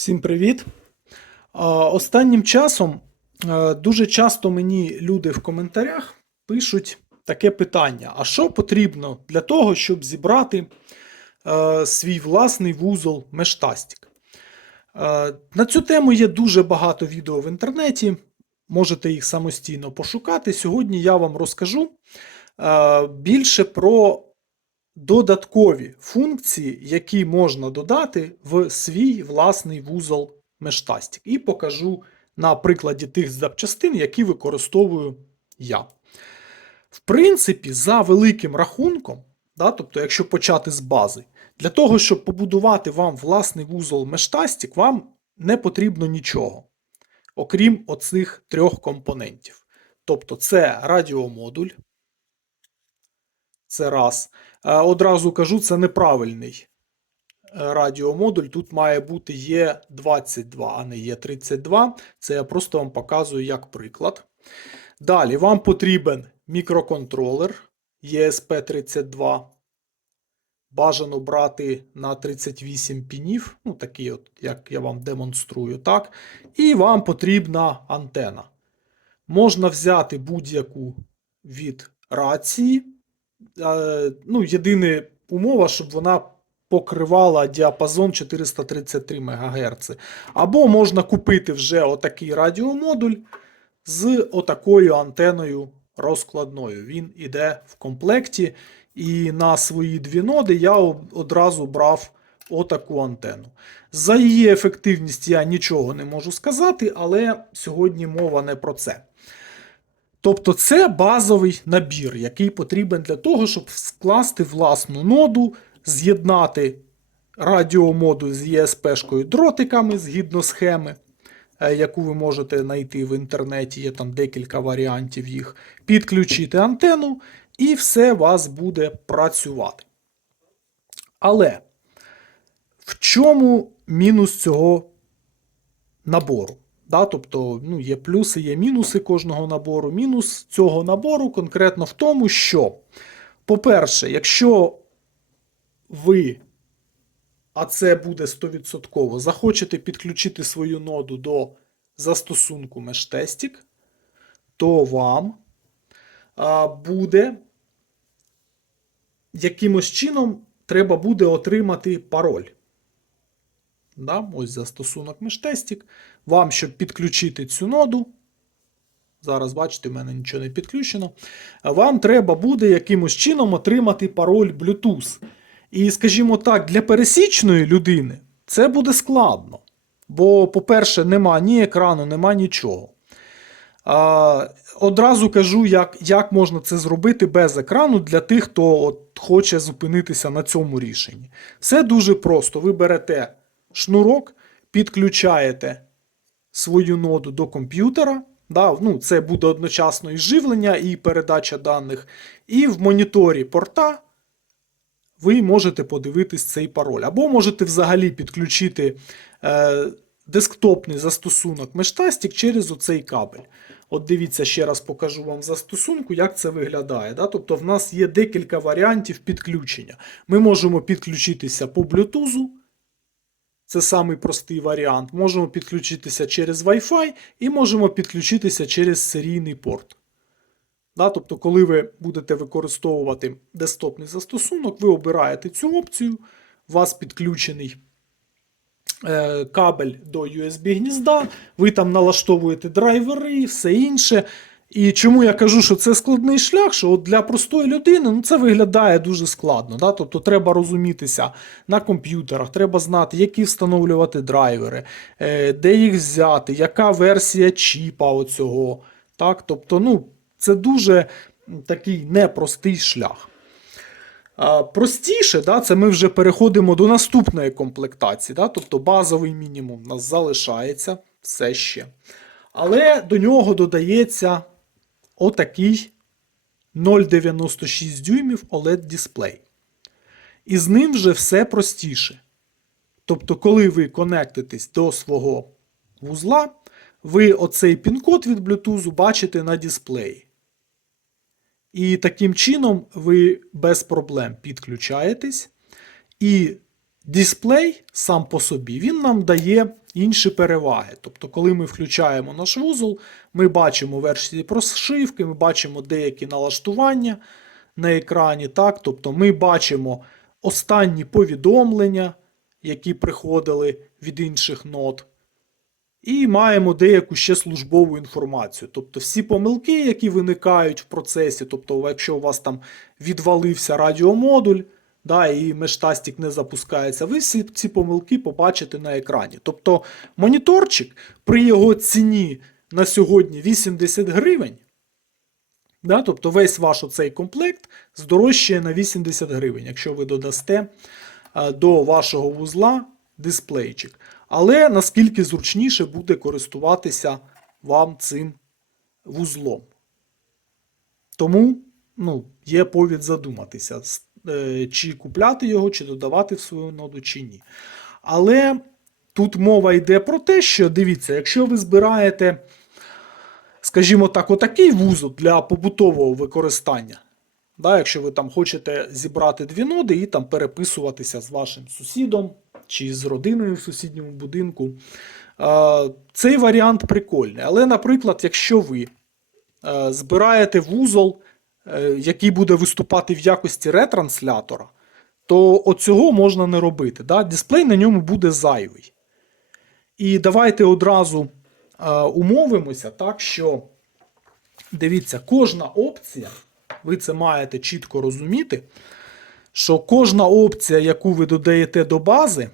Всім привіт! Останнім часом дуже часто мені люди в коментарях пишуть таке питання: а що потрібно для того, щоб зібрати свій власний вузол Meshtastic? На цю тему є дуже багато відео в інтернеті, можете їх самостійно пошукати. Сьогодні я вам розкажу більше про додаткові функції, які можна додати в свій власний вузол Meshtastic. І покажу на прикладі тих запчастин, які використовую я. В принципі, за великим рахунком, тобто, якщо почати з бази, для того, щоб побудувати вам власний вузол Meshtastic, вам не потрібно нічого, окрім оцих трьох компонентів. Тобто, це радіомодуль. Це раз. Одразу кажу, це неправильний радіомодуль. Тут має бути Е22, а не Е32. Це я просто вам показую як приклад. Далі вам потрібен мікроконтролер ESP32. Бажано брати на 38 пінів, такий от, як я вам демонструю, так. І вам потрібна антена. Можна взяти будь-яку від рації. Єдина умова, щоб вона покривала діапазон 433 МГц. Або можна купити вже отакий радіомодуль з отакою антеною розкладною. Він іде в комплекті. І на свої дві ноди я одразу брав отаку антенну. За її ефективність я нічого не можу сказати, але сьогодні мова не про це. Тобто це базовий набір, який потрібен для того, щоб скласти власну ноду, з'єднати радіомодуль з ESP-шкою дротиками згідно схеми, яку ви можете знайти в інтернеті, є там декілька варіантів їх, підключити антенну і все у вас буде працювати. Але в чому мінус цього набору? Тобто, є плюси, є мінуси кожного набору. Мінус цього набору конкретно в тому, що, по-перше, якщо ви, а це буде 100%, захочете підключити свою ноду до застосунку Meshtastic, то вам буде якимось чином треба буде отримати пароль. Ось застосунок Meshtastic. Вам, щоб підключити цю ноду, зараз, бачите, в мене нічого не підключено, вам треба буде якимось чином отримати пароль Bluetooth. І, скажімо так, для пересічної людини це буде складно. Бо, по-перше, нема ні екрану, нема нічого. Одразу кажу, як можна це зробити без екрану для тих, хто хоче зупинитися на цьому рішенні. Все дуже просто. Ви берете шнурок, підключаєте свою ноду до комп'ютера. Це буде одночасно і живлення, і передача даних. І в моніторі порта ви можете подивитись цей пароль. Або можете взагалі підключити десктопний застосунок Meshtastic через оцей кабель. От дивіться, ще раз покажу вам в застосунку, як це виглядає. Тобто в нас є декілька варіантів підключення. Ми можемо підключитися по Bluetooth. Це самий простий варіант. Можемо підключитися через Wi-Fi і можемо підключитися через серійний порт. Тобто, коли ви будете використовувати десктопний застосунок, ви обираєте цю опцію, у вас підключений кабель до USB-гнізда, ви там налаштовуєте драйвери і все інше. І чому я кажу, що це складний шлях, що для простої людини це виглядає дуже складно. Тобто треба розумітися на комп'ютерах, треба знати, які встановлювати драйвери, де їх взяти, яка версія чіпа оцього. Тобто, це дуже такий непростий шлях. Простіше, це ми вже переходимо до наступної комплектації. Тобто базовий мінімум у нас залишається все ще. Але до нього додається отакий 0,96 дюймів OLED-дисплей. І з ним вже все простіше. Тобто, коли ви конектитесь до свого вузла, ви оцей пін-код від Bluetooth бачите на дисплеї. І таким чином ви без проблем підключаєтесь. І Дисплей сам по собі, він нам дає інші переваги. Тобто, коли ми включаємо наш вузол, ми бачимо версії прошивки, ми бачимо деякі налаштування на екрані. Так? Тобто ми бачимо останні повідомлення, які приходили від інших нод. І маємо деяку ще службову інформацію. Тобто всі помилки, які виникають в процесі, тобто, якщо у вас там відвалився радіомодуль, да, і мештастик не запускається, ви всі ці помилки побачите на екрані. Тобто моніторчик при його ціні на сьогодні 80 гривень, да, тобто весь ваш оцей комплект здорожчає на 80 гривень, якщо ви додасте до вашого вузла дисплейчик. Але наскільки зручніше буде користуватися вам цим вузлом. Тому є повід задуматися, чи купляти його, чи додавати в свою ноду, чи ні. Але тут мова йде про те, що, дивіться, якщо ви збираєте, скажімо так, отакий вузол для побутового використання, да, якщо ви там хочете зібрати дві ноди і там переписуватися з вашим сусідом чи з родиною в сусідньому будинку, цей варіант прикольний. Але, наприклад, якщо ви збираєте вузол, який буде виступати в якості ретранслятора, то оцього можна не робити. Да? Дисплей на ньому буде зайвий. І давайте одразу умовимося, так, що, дивіться, кожна опція, ви це маєте чітко розуміти, що кожна опція, яку ви додаєте до бази,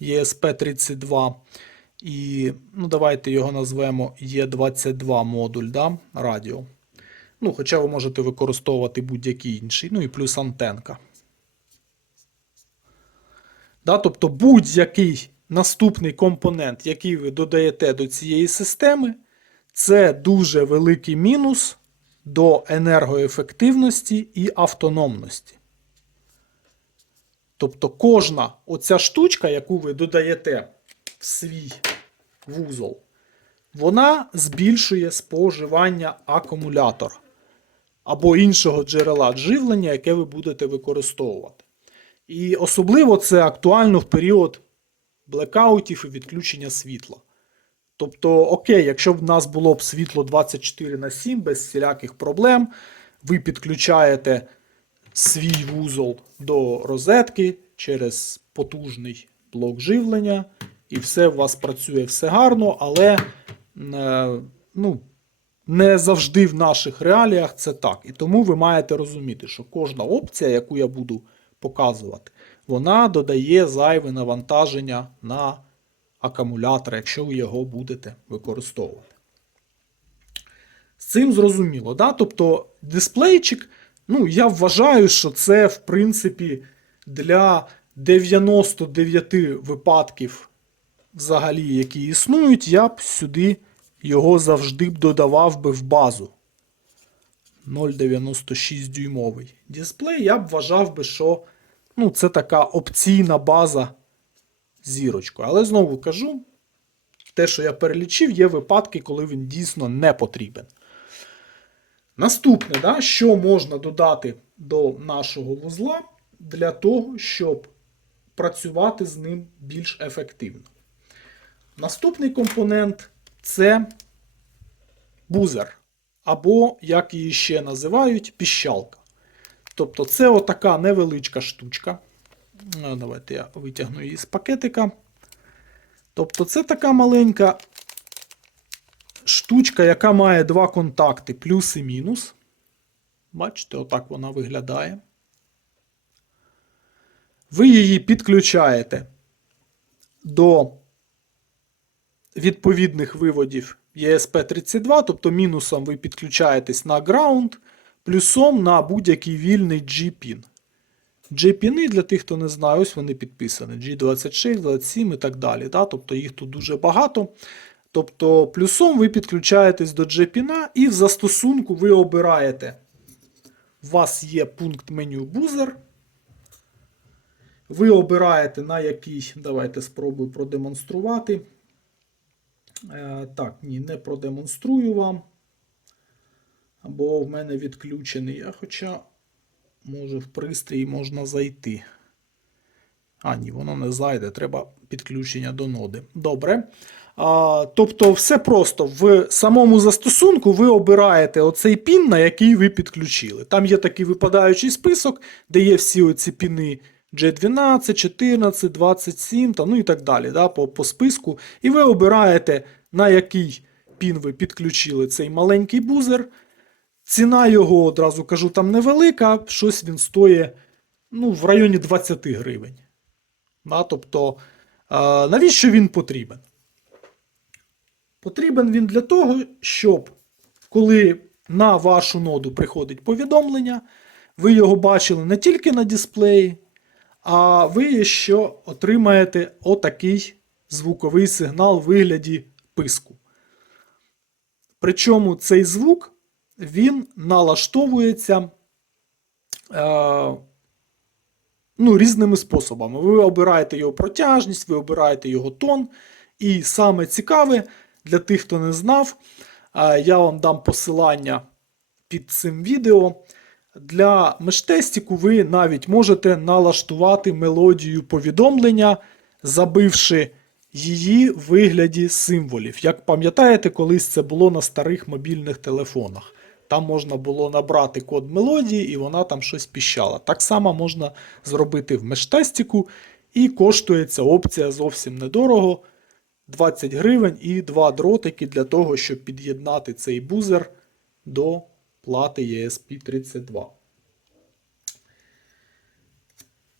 ESP32, і давайте його назвемо E22 модуль, да, радіо. Хоча ви можете використовувати будь-який інший, і плюс антенка. Да, тобто будь-який наступний компонент, який ви додаєте до цієї системи, це дуже великий мінус до енергоефективності і автономності. Тобто кожна оця штучка, яку ви додаєте в свій вузол, вона збільшує споживання акумулятора або іншого джерела живлення, яке ви будете використовувати. І особливо це актуально в період блекаутів і відключення світла. Тобто, окей, якщо б в нас було б світло 24/7 без всіляких проблем, ви підключаєте свій вузол до розетки через потужний блок живлення, і все у вас працює, все гарно, але не завжди в наших реаліях це так. І тому ви маєте розуміти, що кожна опція, яку я буду показувати, вона додає зайве навантаження на акумулятор, якщо ви його будете використовувати. З цим зрозуміло, да? Тобто дисплейчик, я вважаю, що це, в принципі, для 99 випадків взагалі, які існують, я б сюди його завжди б додавав би в базу. 0,96 дюймовий дисплей, я б вважав би, що це така опційна база зірочкою. Але знову кажу, те, що я перелічив, є випадки, коли він дійсно не потрібен. Наступне, да, що можна додати до нашого вузла для того, щоб працювати з ним більш ефективно. Наступний компонент – це бузер, або, як її ще називають, піщалка. Тобто це отака невеличка штучка. Давайте я витягну її з пакетика. Тобто це така маленька штучка, яка має два контакти, плюс і мінус. Бачите, отак вона виглядає. Ви її підключаєте до відповідних виводів ESP32, тобто мінусом ви підключаєтесь на ground, плюсом на будь-який вільний G-пін. G-піни, для тих, хто не знає, ось вони підписані. G26, 27 і так далі. Да? Тобто їх тут дуже багато. Тобто плюсом ви підключаєтесь до G-піна і в застосунку ви обираєте. У вас є пункт меню бузер. Ви обираєте на який, давайте спробую продемонструвати. Так, ні, не продемонструю вам. Або в мене відключений. Хоча, може, в пристрій можна зайти. А, ні, воно не зайде, треба підключення до ноди. Добре. Тобто все просто. В самому застосунку ви обираєте оцей пін, на який ви підключили. Там є такий випадаючий список, де є всі оці піни G12, 14, 27 ну і так далі, да, по списку. І ви обираєте, на який пін ви підключили цей маленький бузер. Ціна його, одразу кажу, там невелика, щось він стоїть в районі 20 гривень. Да, тобто, навіщо він потрібен? Потрібен він для того, щоб коли на вашу ноду приходить повідомлення, ви його бачили не тільки на дисплеї, а ви ще отримаєте отакий звуковий сигнал в вигляді писку. Причому цей звук, він налаштовується різними способами. Ви обираєте його протяжність, ви обираєте його тон. І саме цікаве, для тих, хто не знав, я вам дам посилання під цим відео. Для мештестіку ви навіть можете налаштувати мелодію повідомлення, забивши її в вигляді символів. Як пам'ятаєте, колись це було на старих мобільних телефонах. Там можна було набрати код мелодії, і вона там щось піщала. Так само можна зробити в мештестіку, і коштує ця опція зовсім недорого. 20 гривень і 2 дротики для того, щоб під'єднати цей бузер до плати ESP32.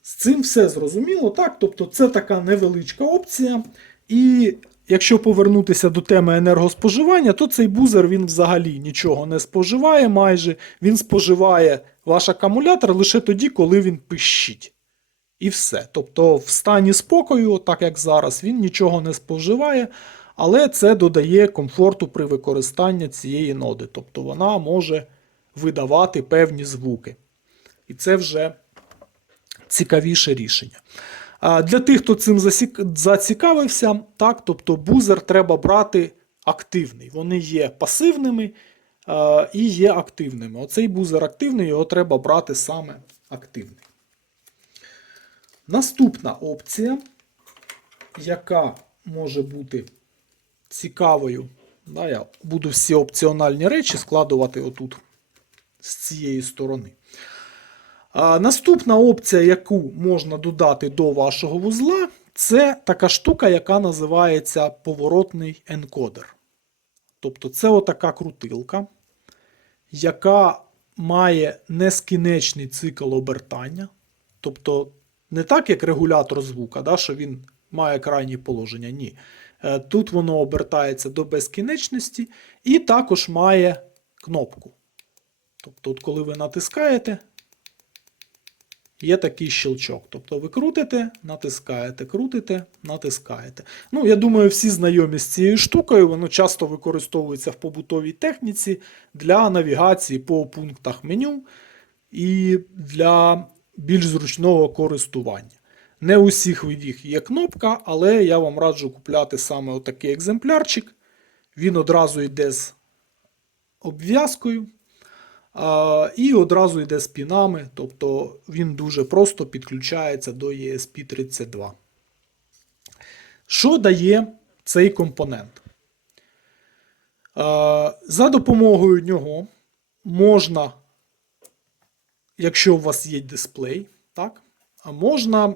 З цим все зрозуміло, так? Тобто це така невеличка опція. І якщо повернутися до теми енергоспоживання, то цей бузер він взагалі нічого не споживає майже. Він споживає ваш акумулятор лише тоді, коли він пищить. І все. Тобто в стані спокою, так як зараз, він нічого не споживає, але це додає комфорту при використанні цієї ноди. Тобто вона може видавати певні звуки. І це вже цікавіше рішення. Для тих, хто цим зацікавився, так, тобто бузер треба брати активний. Вони є пасивними і є активними. Оцей бузер активний, його треба брати саме активний. Наступна опція, яка може бути цікавою, я буду всі опціональні речі складувати отут з цієї сторони. Наступна опція, яку можна додати до вашого вузла, це така штука, яка називається поворотний енкодер. Тобто це отака крутилка, яка має нескінчений цикл обертання. Тобто не так, як регулятор звука, що він має крайнє положення. Ні. Тут воно обертається до безкінечності і також має кнопку. Тобто, от коли ви натискаєте, є такий щелчок. Тобто ви крутите, натискаєте, крутите, натискаєте. Я думаю, всі знайомі з цією штукою, воно часто використовується в побутовій техніці для навігації по пунктах меню і для більш зручного користування. Не у всіх видів є кнопка, але я вам раджу купляти саме отакий екземплярчик. Він одразу йде з обв'язкою і одразу йде з пінами, тобто він дуже просто підключається до ESP32. Що дає цей компонент? За допомогою нього можна, якщо у вас є дисплей, так, можна,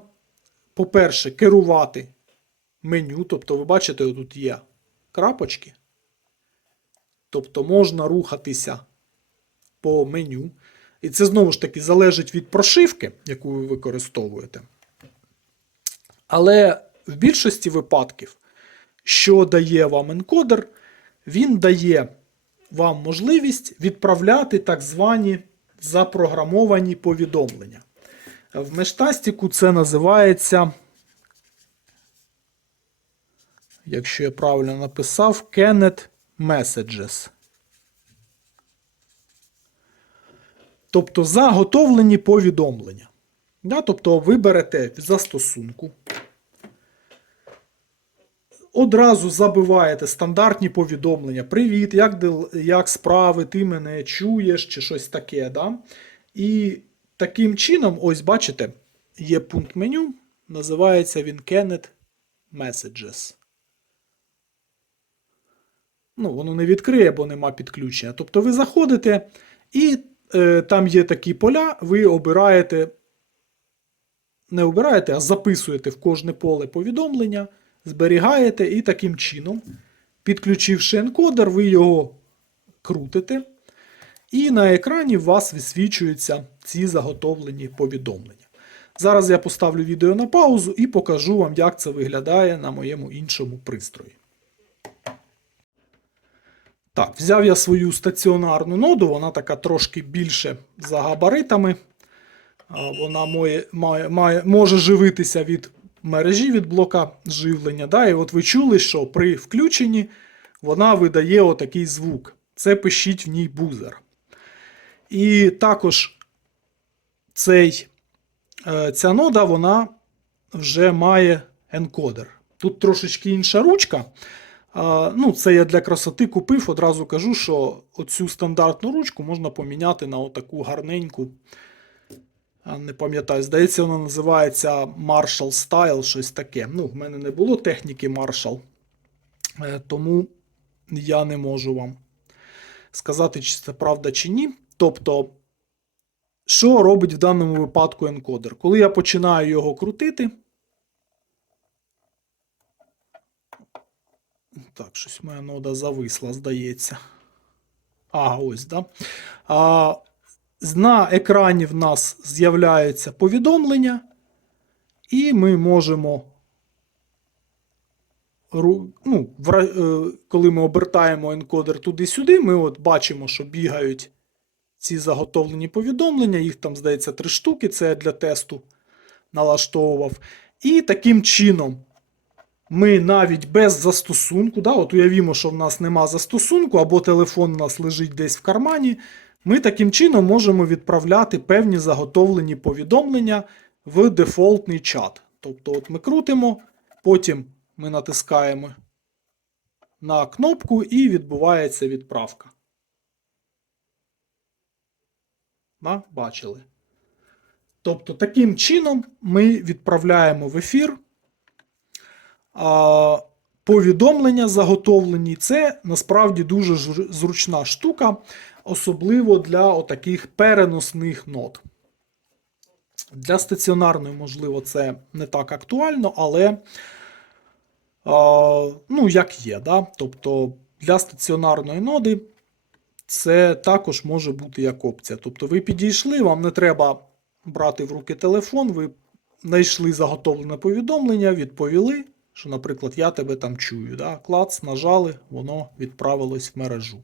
по-перше, керувати меню. Тобто, ви бачите, тут є крапочки. Тобто, можна рухатися по меню. І це, знову ж таки, залежить від прошивки, яку ви використовуєте. Але в більшості випадків, що дає вам енкодер, він дає вам можливість відправляти так звані запрограмовані повідомлення. В мештастіку це називається, якщо я правильно написав, Canned Messages. Тобто заготовлені повідомлення. Тобто ви берете в застосунку, одразу забиваєте стандартні повідомлення. Привіт, як справи, ти мене чуєш, чи щось таке. І таким чином, ось бачите, є пункт меню, Називається він Kenneth Messages. Ну, воно не відкриє, бо нема підключення. Тобто ви заходите і там є такі поля, ви обираєте, не обираєте, а записуєте в кожне поле повідомлення, зберігаєте і таким чином, підключивши енкодер, ви його крутите. І на екрані у вас висвічуються ці заготовлені повідомлення. Зараз я поставлю відео на паузу і покажу вам, як це виглядає на моєму іншому пристрої. Так, взяв я свою стаціонарну ноду, вона така трошки більше за габаритами. Вона може живитися від мережі, від блока живлення. Да? І от ви чули, що при включенні вона видає отакий звук. Це пищить в ній бузер. І також ця нода вона вже має енкодер. Тут трошечки інша ручка. Ну, це я для красоти купив, одразу кажу, що оцю стандартну ручку можна поміняти на отаку гарненьку. Не пам'ятаю, здається, вона називається Marshall Style, щось таке. Ну, в мене не було техніки Marshall, тому я не можу вам сказати, чи це правда чи ні. Тобто, що робить в даному випадку енкодер? Коли я починаю його крутити, так, щось моя нода зависла, здається. Ага, ось, да. На екрані в нас з'являється повідомлення, і ми можемо, ну, коли ми обертаємо енкодер туди-сюди, ми от бачимо, що бігають ці заготовлені повідомлення, їх там, здається, 3 штуки, це я для тесту налаштовував. І таким чином ми навіть без застосунку, да, от уявімо, що в нас нема застосунку, або телефон у нас лежить десь в кармані, ми таким чином можемо відправляти певні заготовлені повідомлення в дефолтний чат. Тобто от ми крутимо, потім ми натискаємо на кнопку і відбувається відправка. Да, бачили? Тобто таким чином ми відправляємо в ефір повідомлення заготовлені. Це насправді дуже зручна штука, особливо для отаких переносних нод. Для стаціонарної, можливо, це не так актуально, але ну, як є. Да? Тобто для стаціонарної ноди це також може бути як опція. Тобто ви підійшли, вам не треба брати в руки телефон, ви знайшли заготовлене повідомлення, відповіли, що, наприклад, я тебе там чую. Да? Клац, нажали, воно відправилось в мережу.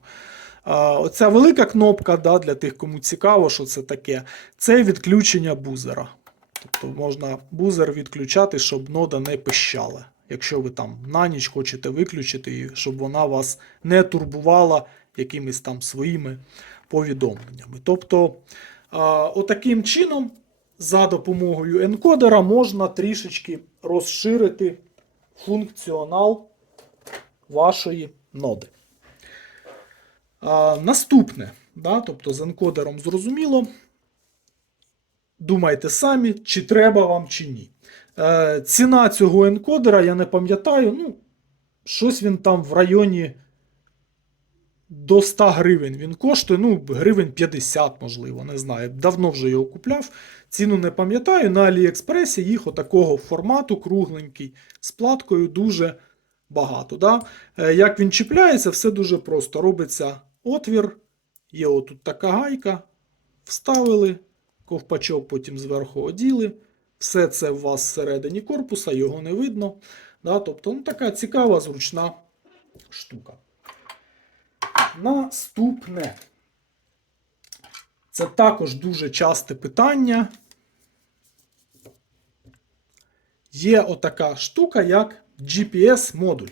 Оця велика кнопка, да, для тих, кому цікаво, що це таке, це відключення бузера. Тобто можна бузер відключати, щоб нода не пищала. Якщо ви там на ніч хочете виключити, щоб вона вас не турбувала якимись там своїми повідомленнями. Тобто, отаким чином, за допомогою енкодера можна трішечки розширити функціонал вашої ноди. Наступне, да, тобто з енкодером зрозуміло, думайте самі, чи треба вам, чи ні. Ціна цього енкодера, я не пам'ятаю, ну, щось він там в районі до 100 гривень він коштує, ну, гривень 50, можливо, не знаю. Давно вже його купляв, ціну не пам'ятаю. На Аліекспресі їх отакого формату, кругленький, з платкою, дуже багато. Да? Як він чіпляється, все дуже просто. Робиться отвір, є отут така гайка, вставили, ковпачок потім зверху оділи. Все це у вас всередині корпуса, його не видно. Да? Тобто, ну, така цікава, зручна штука. Наступне. Це також дуже часте питання. Є отака штука, як GPS-модуль.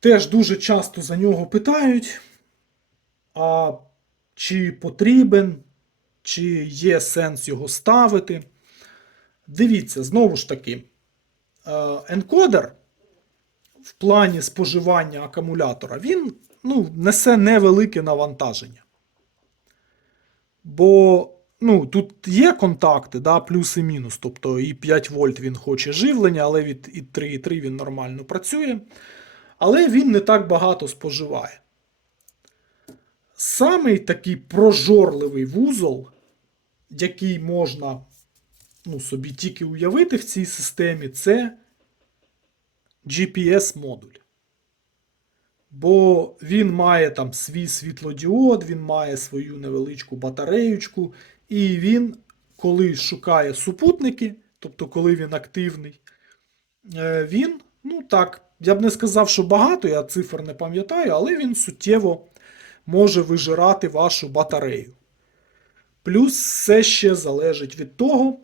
Теж дуже часто за нього питають, а чи потрібен, чи є сенс його ставити. Дивіться, знову ж таки, енкодер в плані споживання акумулятора, він, ну, несе невелике навантаження. Бо ну, тут є контакти, да, плюс і мінус. Тобто і 5 вольт він хоче живлення, але від і 3,3 він нормально працює. Але він не так багато споживає. Самий такий прожорливий вузол, який можна собі тільки уявити в цій системі, це GPS-модуль. Бо він має там свій світлодіод, він має свою невеличку батареючку, і він, коли шукає супутники, тобто коли він активний, він, так, я б не сказав, що багато, я цифр не пам'ятаю, але він суттєво може вижирати вашу батарею. Плюс все ще залежить від того,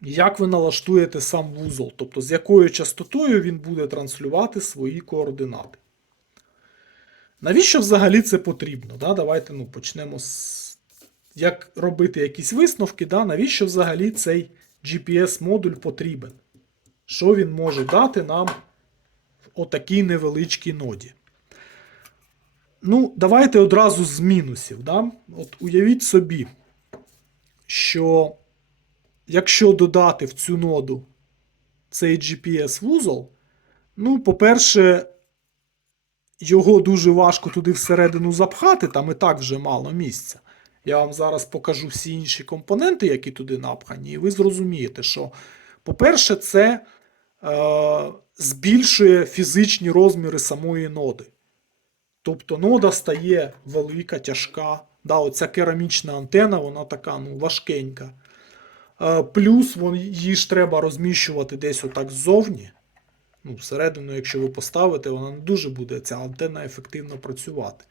як ви налаштуєте сам вузол, тобто з якою частотою він буде транслювати свої координати. Навіщо взагалі це потрібно? Давайте почнемо з як робити якісь висновки, навіщо взагалі цей GPS-модуль потрібен? Що він може дати нам в отакій невеличкій ноді? Давайте одразу з мінусів. От уявіть собі, що якщо додати в цю ноду цей GPS-вузол, по-перше, його дуже важко туди всередину запхати, там і так вже мало місця. Я вам зараз покажу всі інші компоненти, які туди напхані, і ви зрозумієте, що, по-перше, це збільшує фізичні розміри самої ноди. Тобто нода стає велика, тяжка. Оця керамічна антена, вона така важкенька. Плюс її ж треба розміщувати десь отак ззовні. Всередину, якщо ви поставите, вона не дуже буде, ця антенна ефективно працювати.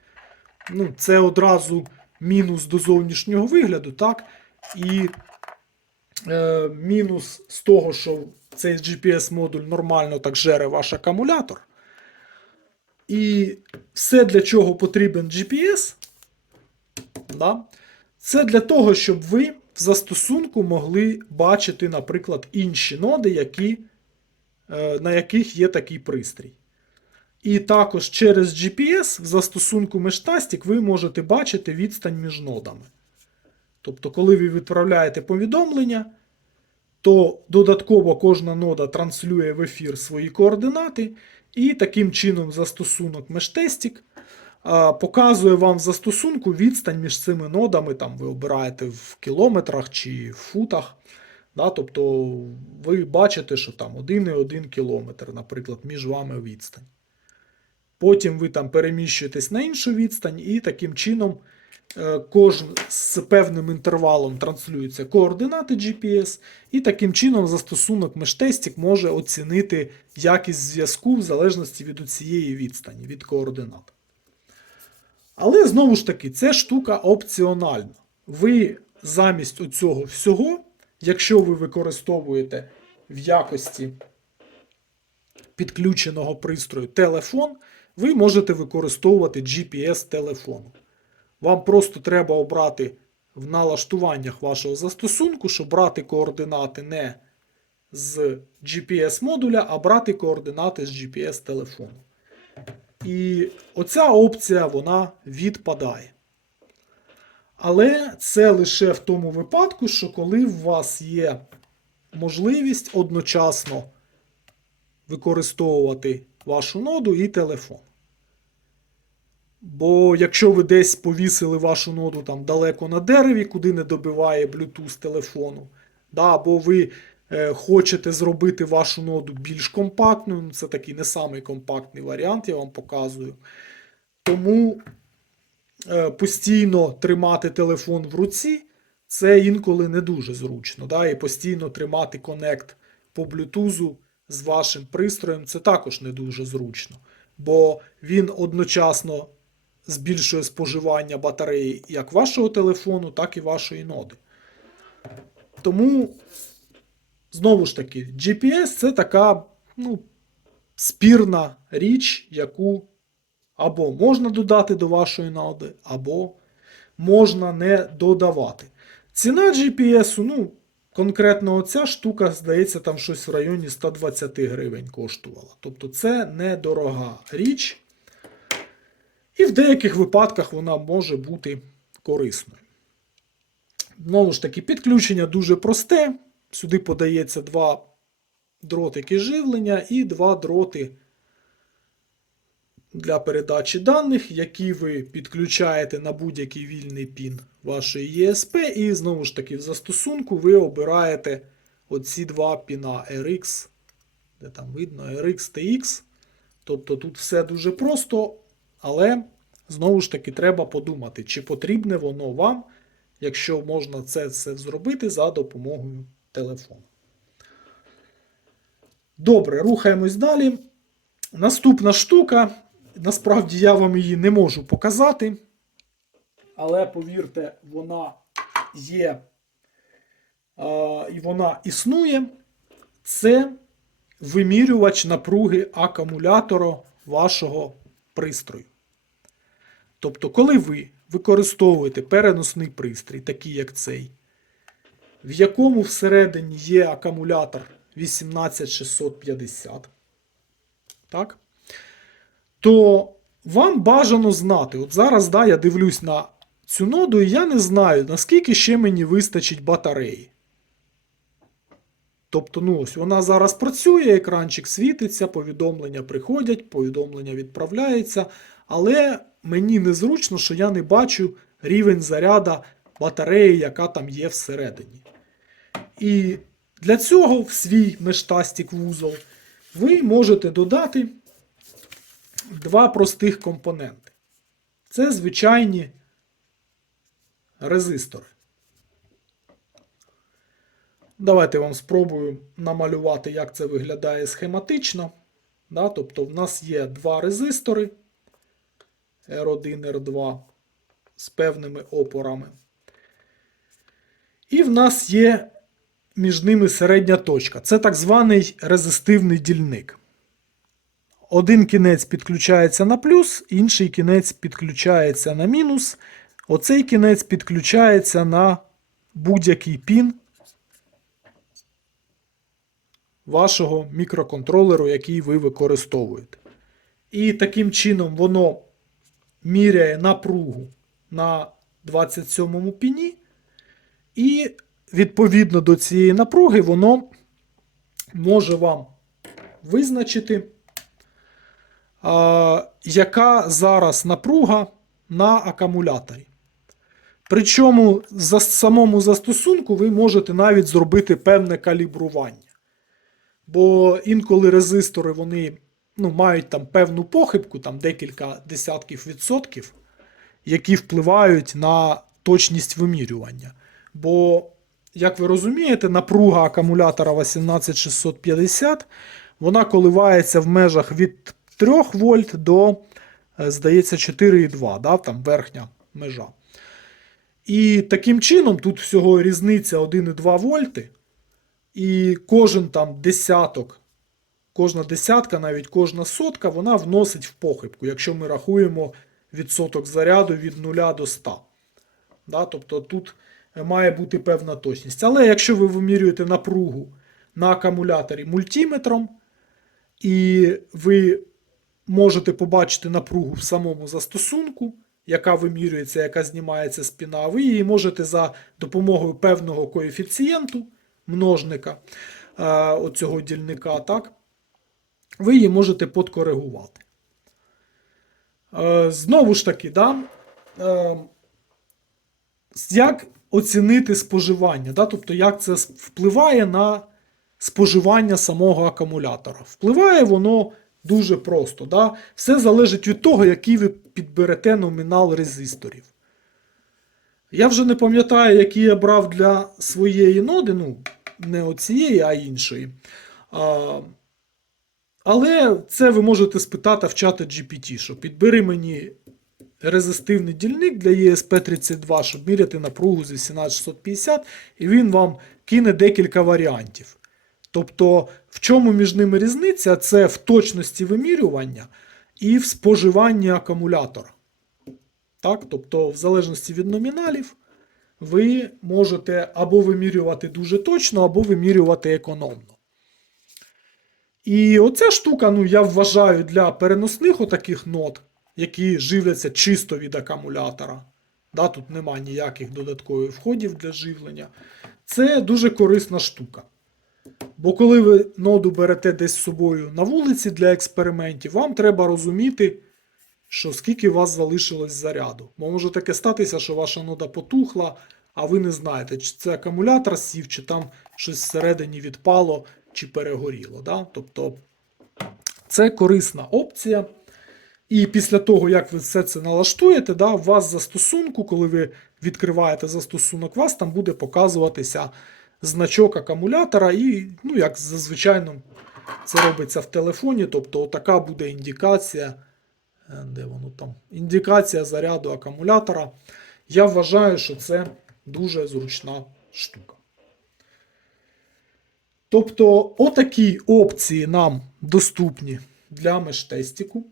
Це одразу мінус до зовнішнього вигляду, так? І мінус з того, що цей GPS-модуль нормально так жере ваш акумулятор. І все, для чого потрібен GPS, це для того, щоб ви в застосунку могли бачити, наприклад, інші ноди, на яких є такий пристрій. І також через GPS в застосунку Meshtastic ви можете бачити відстань між нодами. Тобто, коли ви відправляєте повідомлення, то додатково кожна нода транслює в ефір свої координати, і таким чином застосунок Meshtastic показує вам в застосунку відстань між цими нодами, там ви обираєте в кілометрах чи в футах. Тобто ви бачите, що там 1,1 кілометр, наприклад, між вами відстань. Потім ви там переміщуєтесь на іншу відстань, і таким чином кожен з певним інтервалом транслюються координати GPS, і таким чином застосунок Meshtastic може оцінити якість зв'язку в залежності від цієї відстані, від координат. Але, знову ж таки, це штука опціональна. Ви замість оцього всього, якщо ви використовуєте в якості підключеного пристрою телефон, ви можете використовувати GPS телефону. Вам просто треба обрати в налаштуваннях вашого застосунку, щоб брати координати не з GPS-модуля, а брати координати з GPS-телефону. І оця опція, вона відпадає. Але це лише в тому випадку, що коли у вас є можливість одночасно використовувати вашу ноду і телефон. Бо якщо ви десь повісили вашу ноду там далеко на дереві, куди не добиває Bluetooth телефону, або ви хочете зробити вашу ноду більш компактною, це такий не самий компактний варіант, я вам показую. Тому постійно тримати телефон в руці, це інколи не дуже зручно. І постійно тримати конект по Bluetooth з вашим пристроєм, це також не дуже зручно. Бо він одночасно збільшує споживання батареї як вашого телефону, так і вашої ноди. Тому, знову ж таки, GPS це така спірна річ, яку або можна додати до вашої ноди, або можна не додавати. Ціна GPS, конкретно оця штука, здається, там щось в районі 120 гривень коштувала. Тобто це недорога річ. І в деяких випадках вона може бути корисною. Знову ж таки, підключення дуже просте. Сюди подається 2 дротики живлення і 2 дроти для передачі даних, які ви підключаєте на будь-який вільний пін вашої ESP. І знову ж таки, в застосунку ви обираєте оці 2 піна RX, де там видно RX TX. Тобто тут все дуже просто, але знову ж таки треба подумати, чи потрібне воно вам, якщо можна це все зробити за допомогою телефону. Добре, рухаємось далі. Наступна штука, насправді я вам її не можу показати, але повірте, вона є і вона існує. Це вимірювач напруги акумулятора вашого пристрою. Тобто, коли ви використовуєте переносний пристрій, такий як цей, в якому всередині є акумулятор 18650, так, то вам бажано знати, от зараз я дивлюсь на цю ноду і я не знаю, наскільки ще мені вистачить батареї. Тобто, ось вона зараз працює, екранчик світиться, повідомлення приходять, повідомлення відправляється, але мені незручно, що я не бачу рівень заряду батареї, яка там є всередині. І для цього в свій межтастік вузол ви можете додати 2 простих компоненти. Це звичайні резистори. Давайте я вам спробую намалювати, як це виглядає схематично. Тобто в нас є 2 резистори R1, R2 з певними опорами. І в нас є між ними середня точка. Це так званий резистивний дільник. Один кінець підключається на плюс, інший кінець підключається на мінус. Оцей кінець підключається на будь-який пін вашого мікроконтролеру, який ви використовуєте. І таким чином воно міряє напругу на 27-му піні, і відповідно до цієї напруги воно може вам визначити, яка зараз напруга на акумуляторі. Причому в самому застосунку ви можете навіть зробити певне калібрування. Бо інколи резистори вони мають там певну похибку, там декілька десятків відсотків, які впливають на точність вимірювання. Бо, як ви розумієте, напруга акумулятора 18650, вона коливається в межах від 3 вольт до, здається, 4,2, там верхня межа. І таким чином, тут всього різниця 1,2 вольти, і кожен там десяток, кожна десятка, навіть кожна сотка, вона вносить в похибку, якщо ми рахуємо відсоток заряду від 0 до 100. Тобто тут має бути певна точність. Але якщо ви вимірюєте напругу на акумуляторі мультиметром, і ви можете побачити напругу в самому застосунку, яка вимірюється, яка знімається з піна, ви її можете за допомогою певного коефіцієнту, множника оцього дільника, так, ви її можете подкоригувати. Знову ж таки, як оцінити споживання? Тобто, як це впливає на споживання самого акумулятора? Впливає воно дуже просто. Все залежить від того, який ви підберете номінал резисторів. Я вже не пам'ятаю, які я брав для своєї ноди, не оцієї, а іншої. Але це ви можете спитати в чата GPT, що підбери мені резистивний дільник для ESP32, щоб міряти напругу з 18650, і він вам кине декілька варіантів. Тобто, в чому між ними різниця? Це в точності вимірювання і в споживанні акумулятора. Тобто, в залежності від номіналів, ви можете або вимірювати дуже точно, або вимірювати економно. І оця штука, я вважаю, для переносних отаких нод, які живляться чисто від акумулятора, Да, тут нема ніяких додаткових входів для живлення. Це дуже корисна штука. Бо коли ви ноду берете десь з собою на вулиці для експериментів, вам треба розуміти, що скільки у вас залишилось заряду. Бо може таке статися, що ваша нода потухла, а ви не знаєте, чи це акумулятор сів, чи там щось всередині відпало, чи перегоріло. Да? Тобто це корисна опція. І після того, як ви все це налаштуєте, да, у вас в застосунку, коли ви відкриваєте застосунок, у вас там буде показуватися значок акумулятора. І, ну, як зазвичай це робиться в телефоні, тобто така буде індикація. Де воно там? Індикація заряду акумулятора. Я вважаю, що це дуже зручна штука. Тобто, отакі опції нам доступні для мештестіку.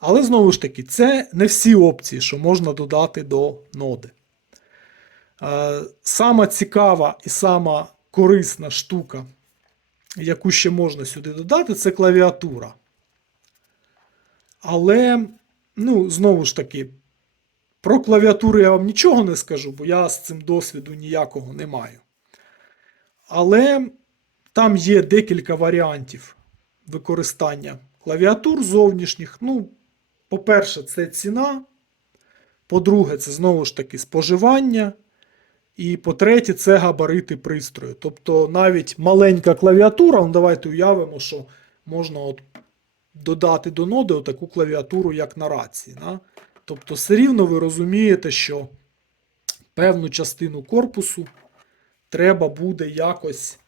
Але, знову ж таки, це не всі опції, що можна додати до ноди. Сама цікава і сама корисна штука, яку ще можна сюди додати, це клавіатура. Але, ну, знову ж таки, про клавіатуру я вам нічого не скажу, бо я з цим досвіду ніякого не маю. Але там є декілька варіантів використання клавіатур зовнішніх. Ну, по-перше, це ціна. По-друге, це знову ж таки споживання. І по-третє, це габарити пристрою. Тобто навіть маленька клавіатура, ну давайте уявимо, що можна додати до ноди таку клавіатуру, як на рації. Да? Тобто все рівно ви розумієте, що певну частину корпусу треба буде якось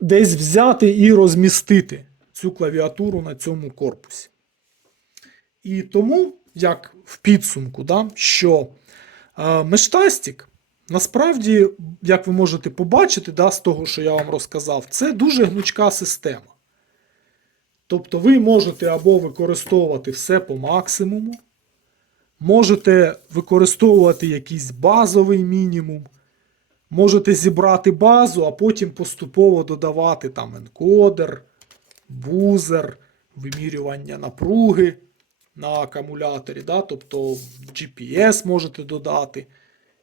десь взяти і розмістити цю клавіатуру на цьому корпусі. І тому, як в підсумку, да, що Мештастік, насправді, як ви можете побачити, да, з того, що я вам розказав, це дуже гнучка система. Тобто ви можете або використовувати все по максимуму, можете використовувати якийсь базовий мінімум, можете зібрати базу, а потім поступово додавати там енкодер, бузер, вимірювання напруги на акумуляторі. Да? Тобто GPS можете додати,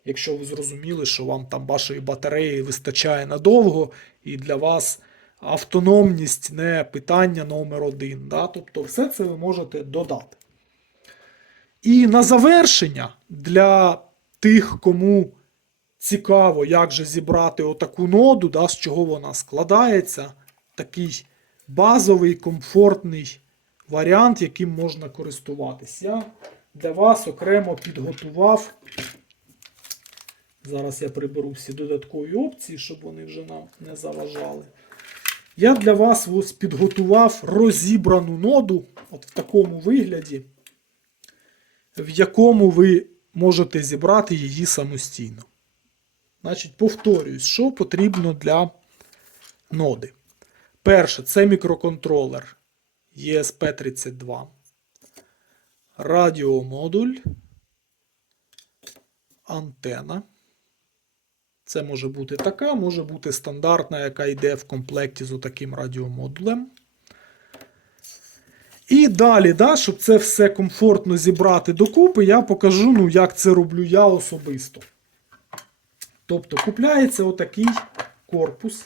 якщо ви зрозуміли, що вам там вашої батареї вистачає надовго, і для вас автономність не питання номер один. Да? Тобто все це ви можете додати. І на завершення, для тих, кому цікаво, як же зібрати отаку ноду, да, з чого вона складається, такий базовий, комфортний варіант, яким можна користуватись. Я для вас окремо підготував, зараз я приберу всі додаткові опції, щоб вони вже нам не заважали. Я для вас ось підготував розібрану ноду, от в такому вигляді, в якому ви можете зібрати її самостійно. Значить, повторюсь, що потрібно для ноди. Перше, це мікроконтролер ESP32, радіомодуль, антена. Це може бути така, може бути стандартна, яка йде в комплекті з отаким радіомодулем. І далі, да, щоб це все комфортно зібрати докупи, я покажу, ну, як це роблю я особисто. Тобто купляється отакий корпус.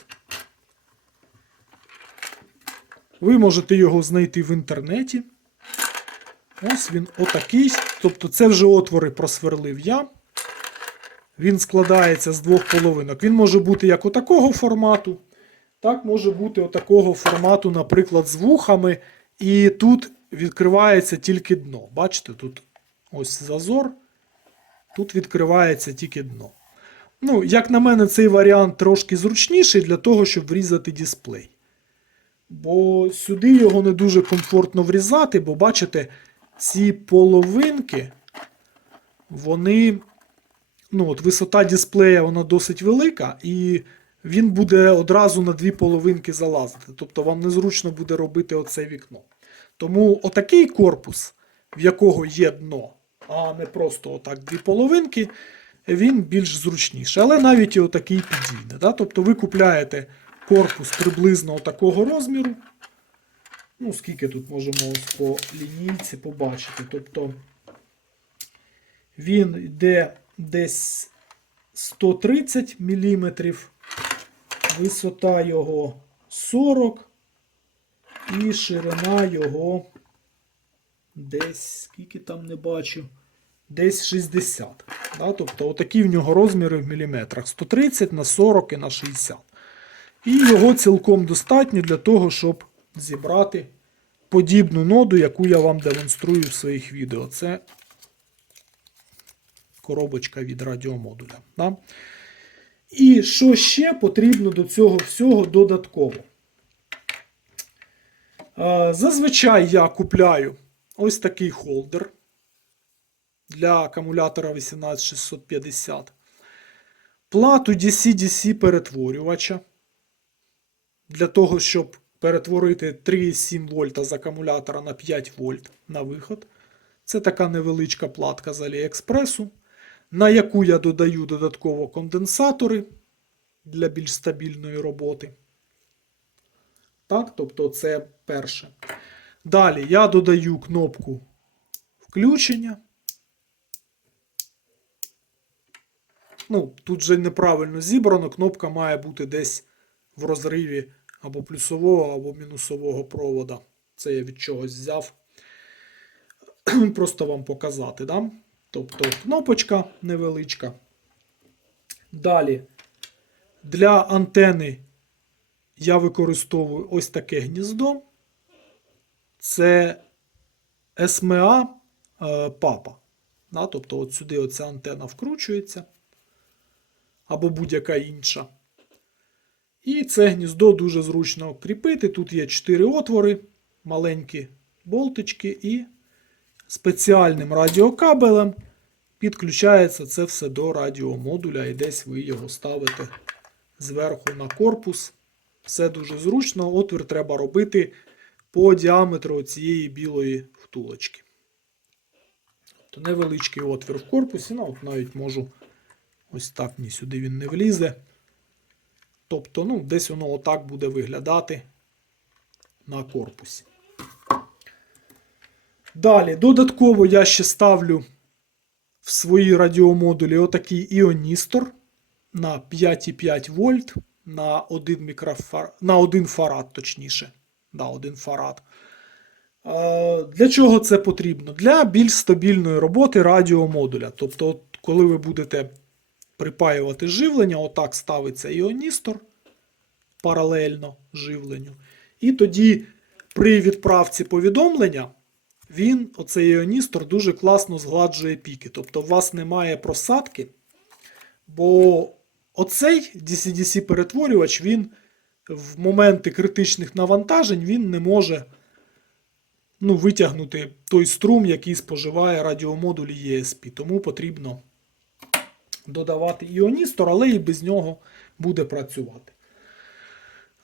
Ви можете його знайти в інтернеті. Ось він отакий. Тобто це вже отвори просверлив я. Він складається з двох половинок. Він може бути як отакого формату, так може бути отакого формату, наприклад, з вухами. І тут відкривається тільки дно. Бачите, тут ось зазор, тут відкривається тільки дно. Ну, як на мене, цей варіант трошки зручніший для того, щоб врізати дисплей. Бо сюди його не дуже комфортно врізати, бо, бачите, ці половинки, вони, ну, от висота дисплея, вона досить велика, і він буде одразу на дві половинки залазити. Тобто вам незручно буде робити оце вікно. Тому отакий корпус, в якого є дно, а не просто отак дві половинки, він більш зручніший. Але навіть і отакий підійде. Да? Тобто ви купляєте корпус приблизно отакого розміру. Ну, скільки тут можемо ось по лінійці побачити. Тобто Він йде десь 130 мм, висота його 40 і ширина його десь, скільки там не бачу, десь 60. Да? Тобто отакі в нього розміри в міліметрах. 130 на 40 і на 60. І його цілком достатньо для того, щоб зібрати подібну ноду, яку я вам демонструю в своїх відео. Це коробочка від радіомодуля. Да? І що ще потрібно до цього всього додатково? Зазвичай я купляю ось такий холдер для акумулятора 18650. Плату DC-DC перетворювача. Для того, щоб перетворити 3,7 вольта з акумулятора на 5 вольт на виход. Це така невеличка платка з Аліекспресу, на яку я додаю додатково конденсатори для більш стабільної роботи. Так, тобто це перше. Далі я додаю кнопку включення. Ну, тут же неправильно зібрано, кнопка має бути десь в розриві або плюсового, або мінусового провода. Це я від чогось взяв. Просто вам показати. Да? Тобто кнопочка невеличка. Далі для антени я використовую ось таке гніздо. Це SMA PAPA. Да? Тобто от сюди оця антена вкручується. Або будь-яка інша. І це гніздо дуже зручно кріпити. Тут є 4 отвори, маленькі болтички і спеціальним радіокабелем підключається це все до радіомодуля і десь ви його ставите зверху на корпус. Все дуже зручно. Отвір треба робити по діаметру цієї білої втулочки. Тобто невеличкий отвір в корпусі, ну от навіть можу ось так, ні сюди він не влізе. Тобто, ну, десь воно отак буде виглядати на корпусі. Далі, додатково я ще ставлю в свої радіомодулі отакий іоністор на 5,5 вольт на 1 фарад, точніше. Да, 1 фарад. Для чого це потрібно? Для більш стабільної роботи радіомодуля. Тобто, от, коли ви будете припаювати живлення, отак ставиться іоністор паралельно живленню. І тоді при відправці повідомлення оцей іоністор дуже класно згладжує піки. Тобто у вас немає просадки, бо оцей DC-DC перетворювач, він в моменти критичних навантажень він не може витягнути той струм, який споживає радіомодуль ESP. Тому потрібно додавати іоністор, але і без нього буде працювати.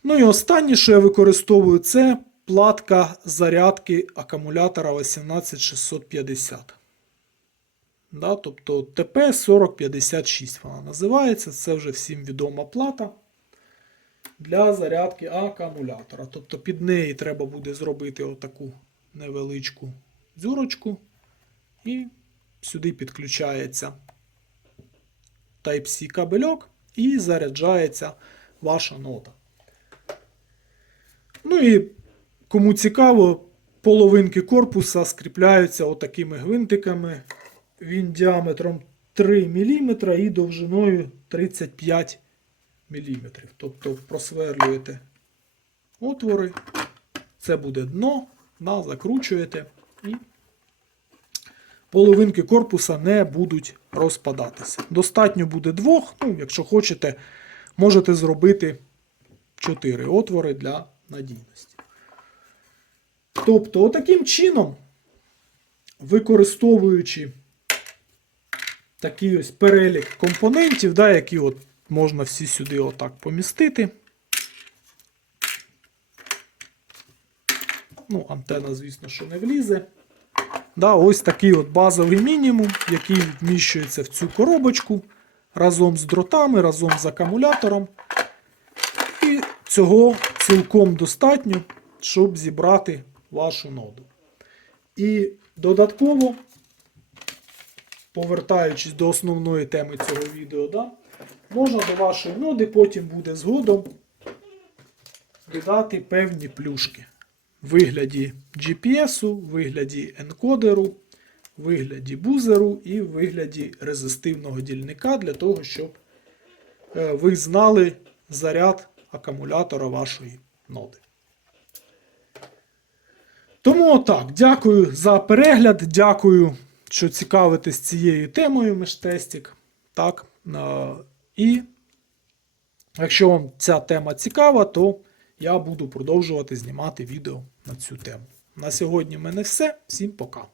Ну і останнє, що я використовую, це платка зарядки акумулятора 18650. Да, тобто TP4056 вона називається. Це вже всім відома плата для зарядки акумулятора. Тобто під неї треба буде зробити отаку невеличку дзюрочку. І сюди підключається Type-C кабельок і заряджається ваша нода. Ну і кому цікаво, половинки корпуса скріпляються отакими гвинтиками. Він діаметром 3 мм і довжиною 35 мм. Тобто просверлюєте отвори, це буде дно, закручуєте і половинки корпуса не будуть розпадатися. Достатньо буде 2, якщо хочете, можете зробити 4 отвори для надійності. Тобто, отаким чином, використовуючи такий ось перелік компонентів, які от можна всі сюди отак помістити. Антена, звісно, що не влізе. Ось такий от базовий мінімум, який вміщується в цю коробочку разом з дротами, разом з акумулятором. І цього цілком достатньо, щоб зібрати вашу ноду. І додатково повертаючись до основної теми цього відео, да, можна до вашої ноди потім буде згодом додати певні плюшки в вигляді GPS, в вигляді енкодеру, в вигляді бузеру і в вигляді резистивного дільника для того, щоб ви знали заряд акумулятора вашої ноди. Тому отак, дякую за перегляд, дякую, що цікавитесь цією темою Мештестік. Так, і якщо вам ця тема цікава, то я буду продовжувати знімати відео на цю тему. На сьогодні в мене все. Всім пока.